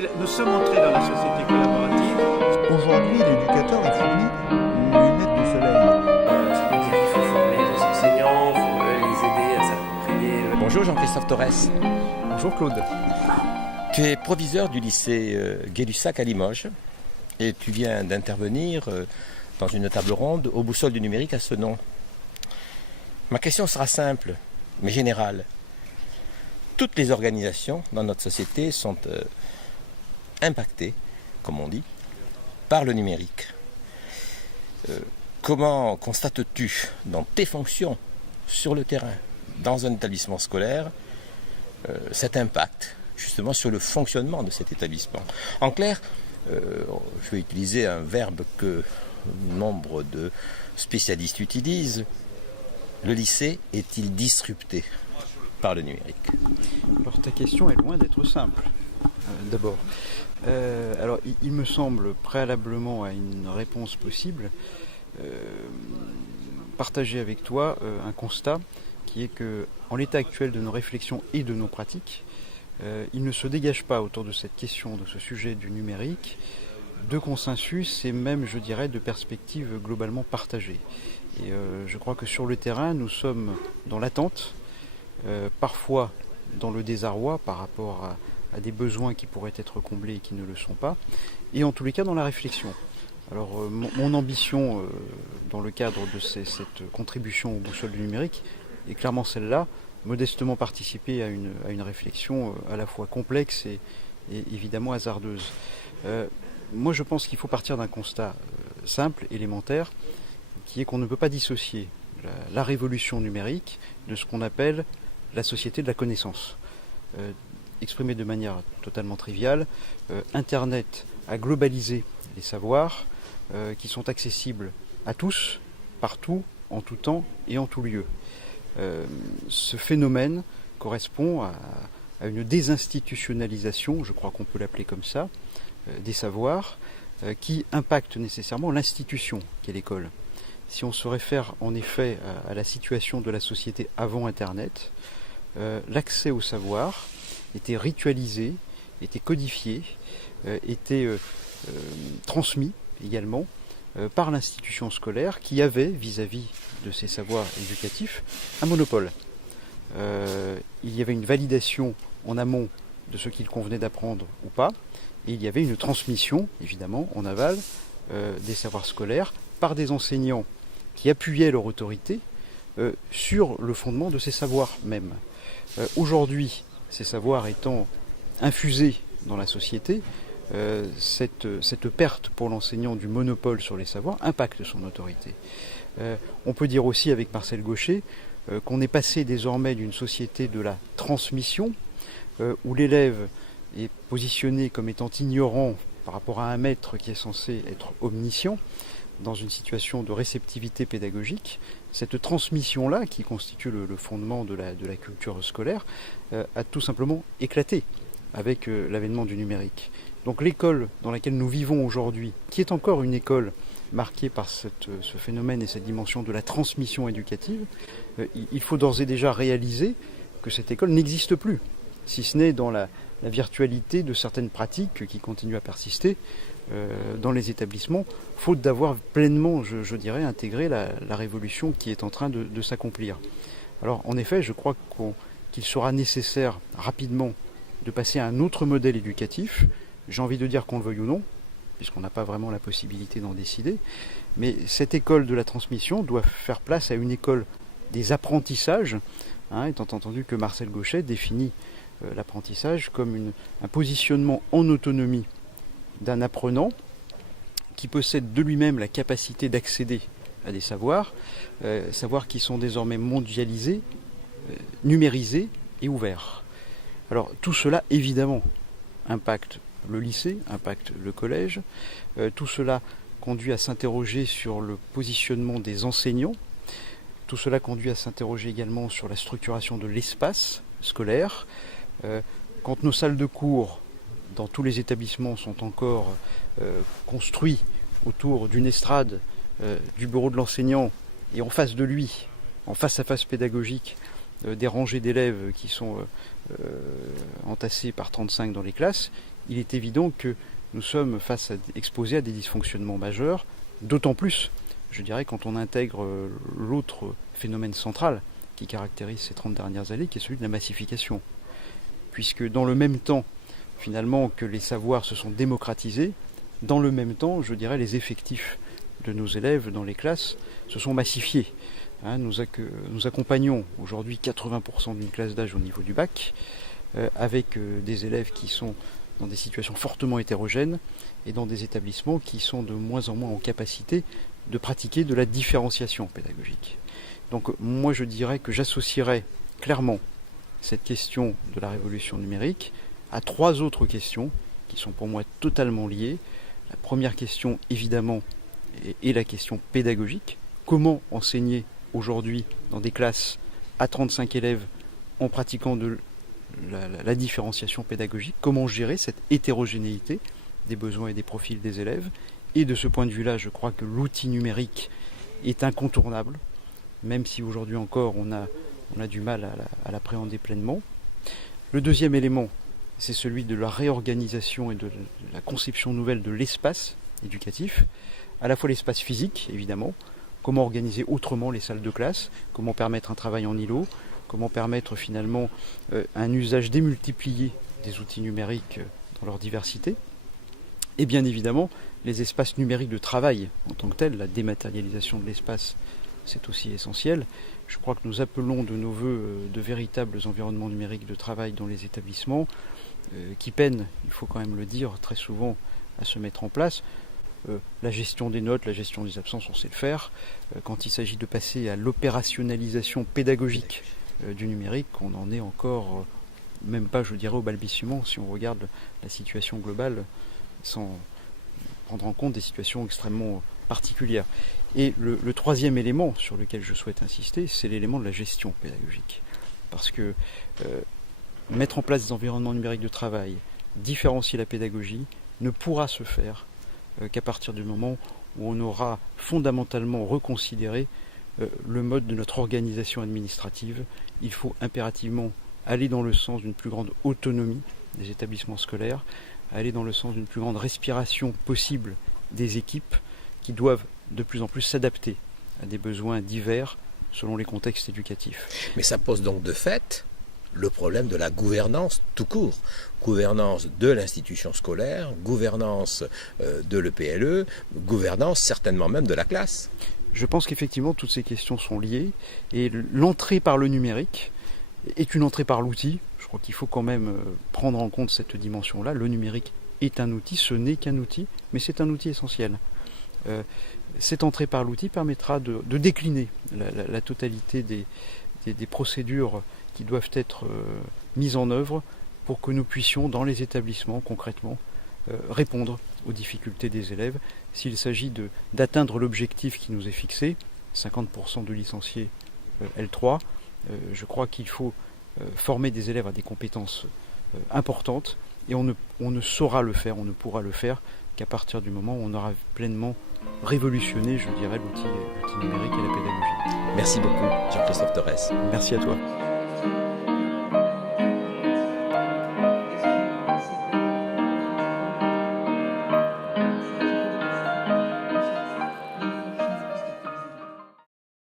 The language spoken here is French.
Nous sommes entrés dans la société collaborative. Aujourd'hui, l'éducateur est fourni une lunette de soleil. C'est-à-dire qu'il faut former les enseignants, il faut les aider à s'approprier. Bonjour Jean-Christophe Torres. Bonjour Claude. Tu es proviseur du lycée Gay-Lussac à Limoges et tu viens d'intervenir dans une table ronde aux boussoles du numérique à Senon. Ma question sera simple, mais générale. Toutes les organisations dans notre société sont impactées, comme on dit, par le numérique. Comment constates-tu dans tes fonctions sur le terrain, dans un établissement scolaire, cet impact justement sur le fonctionnement de cet établissement? En clair, je vais utiliser un verbe que nombre de spécialistes utilisent. Le lycée est-il disrupté par le numérique? Alors ta question est loin d'être simple, d'abord. Alors il me semble, préalablement à une réponse possible, partager avec toi un constat qui est que, en l'état actuel de nos réflexions et de nos pratiques, il ne se dégage pas autour de cette question, de ce sujet du numérique, de consensus et même, je dirais, de perspectives globalement partagées. Et je crois que sur le terrain, nous sommes dans l'attente, parfois dans le désarroi par rapport à des besoins qui pourraient être comblés et qui ne le sont pas, et en tous les cas dans la réflexion. Alors mon ambition dans le cadre de cette contribution aux boussoles du numérique est clairement celle-là, modestement participer à une réflexion à la fois complexe et évidemment hasardeuse. Moi je pense qu'il faut partir d'un constat simple, élémentaire, qui est qu'on ne peut pas dissocier la révolution numérique de ce qu'on appelle la société de la connaissance. Exprimé de manière totalement triviale, Internet a globalisé les savoirs qui sont accessibles à tous, partout, en tout temps et en tout lieu. Ce phénomène correspond à une désinstitutionnalisation, je crois qu'on peut l'appeler comme ça, des savoirs qui impactent nécessairement l'institution qu'est l'école. Si on se réfère en effet à la situation de la société avant Internet, l'accès au savoir était ritualisé, était codifié, était transmis également par l'institution scolaire qui avait, vis-à-vis de ces savoirs éducatifs, un monopole. Il y avait une validation en amont de ce qu'il convenait d'apprendre ou pas, et il y avait une transmission, évidemment, en aval, des savoirs scolaires par des enseignants qui appuyaient leur autorité sur le fondement de ces savoirs mêmes. Aujourd'hui, ces savoirs étant infusés dans la société, cette perte pour l'enseignant du monopole sur les savoirs impacte son autorité. On peut dire aussi avec Marcel Gauchet qu'on est passé désormais d'une société de la transmission, où l'élève est positionné comme étant ignorant par rapport à un maître qui est censé être omniscient, dans une situation de réceptivité pédagogique. Cette transmission-là, qui constitue le fondement de la culture scolaire, a tout simplement éclaté avec l'avènement du numérique. Donc l'école dans laquelle nous vivons aujourd'hui, qui est encore une école marquée par ce phénomène et cette dimension de la transmission éducative, il faut d'ores et déjà réaliser que cette école n'existe plus, si ce n'est dans la virtualité de certaines pratiques qui continuent à persister dans les établissements, faute d'avoir pleinement, je dirais, intégré la révolution qui est en train de s'accomplir. Alors en effet, je crois qu'il sera nécessaire rapidement de passer à un autre modèle éducatif. J'ai envie de dire qu'on le veuille ou non, puisqu'on n'a pas vraiment la possibilité d'en décider, mais cette école de la transmission doit faire place à une école des apprentissages, étant entendu que Marcel Gauchet définit l'apprentissage comme un positionnement en autonomie d'un apprenant qui possède de lui-même la capacité d'accéder à des savoirs, savoirs qui sont désormais mondialisés, numérisés et ouverts. Alors tout cela évidemment impacte le lycée, impacte le collège, tout cela conduit à s'interroger sur le positionnement des enseignants, tout cela conduit à s'interroger également sur la structuration de l'espace scolaire. Quand nos salles de cours dans tous les établissements sont encore construits autour d'une estrade, du bureau de l'enseignant, et en face de lui, en face à face pédagogique, des rangées d'élèves qui sont entassés par 35 dans les classes, il est évident que nous sommes exposés à des dysfonctionnements majeurs, d'autant plus, je dirais, quand on intègre l'autre phénomène central qui caractérise ces 30 dernières années, qui est celui de la massification. Puisque dans le même temps, finalement, que les savoirs se sont démocratisés, dans le même temps, je dirais, les effectifs de nos élèves dans les classes se sont massifiés. Nous accompagnons aujourd'hui 80% d'une classe d'âge au niveau du bac, avec des élèves qui sont dans des situations fortement hétérogènes et dans des établissements qui sont de moins en moins en capacité de pratiquer de la différenciation pédagogique. Donc moi je dirais que j'associerais clairement cette question de la révolution numérique à 3 autres questions qui sont pour moi totalement liées. La première question évidemment est la question pédagogique. Comment enseigner aujourd'hui dans des classes à 35 élèves en pratiquant de la différenciation pédagogique? Comment gérer cette hétérogénéité des besoins et des profils des élèves? Et de ce point de vue-là, je crois que l'outil numérique est incontournable, même si aujourd'hui encore on a du mal à l'appréhender pleinement. Le deuxième élément, c'est celui de la réorganisation et de la conception nouvelle de l'espace éducatif, à la fois l'espace physique, évidemment, comment organiser autrement les salles de classe, comment permettre un travail en îlot, comment permettre finalement un usage démultiplié des outils numériques dans leur diversité, et bien évidemment les espaces numériques de travail en tant que tels, la dématérialisation de l'espace, c'est aussi essentiel. Je crois que nous appelons de nos voeux de véritables environnements numériques de travail dans les établissements, qui peinent, il faut quand même le dire, très souvent à se mettre en place. La gestion des notes, la gestion des absences, on sait le faire. Quand il s'agit de passer à l'opérationnalisation pédagogique du numérique, on n'en est encore même pas, je dirais, au balbutiement, si on regarde la situation globale, sans prendre en compte des situations extrêmement particulières. Et le troisième élément sur lequel je souhaite insister, c'est l'élément de la gestion pédagogique. Parce que mettre en place des environnements numériques de travail, différencier la pédagogie, ne pourra se faire qu'à partir du moment où on aura fondamentalement reconsidéré le mode de notre organisation administrative. Il faut impérativement aller dans le sens d'une plus grande autonomie des établissements scolaires, aller dans le sens d'une plus grande respiration possible des équipes qui doivent de plus en plus s'adapter à des besoins divers selon les contextes éducatifs. Mais ça pose donc de fait le problème de la gouvernance tout court. Gouvernance de l'institution scolaire, gouvernance de l'EPLE, gouvernance certainement même de la classe. Je pense qu'effectivement toutes ces questions sont liées et l'entrée par le numérique est une entrée par l'outil. Je crois qu'il faut quand même prendre en compte cette dimension-là. Le numérique est un outil, ce n'est qu'un outil, mais c'est un outil essentiel. Cette entrée par l'outil permettra de décliner la totalité des procédures qui doivent être mises en œuvre pour que nous puissions, dans les établissements, concrètement, répondre aux difficultés des élèves. S'il s'agit d'atteindre l'objectif qui nous est fixé, 50% de licenciés L3, je crois qu'il faut former des élèves à des compétences importantes et on ne saura le faire, on ne pourra le faire qu'à partir du moment où on aura pleinement révolutionné, je dirais, l'outil numérique et la pédagogie. Merci beaucoup, Jean-Christophe Torres. Merci à toi.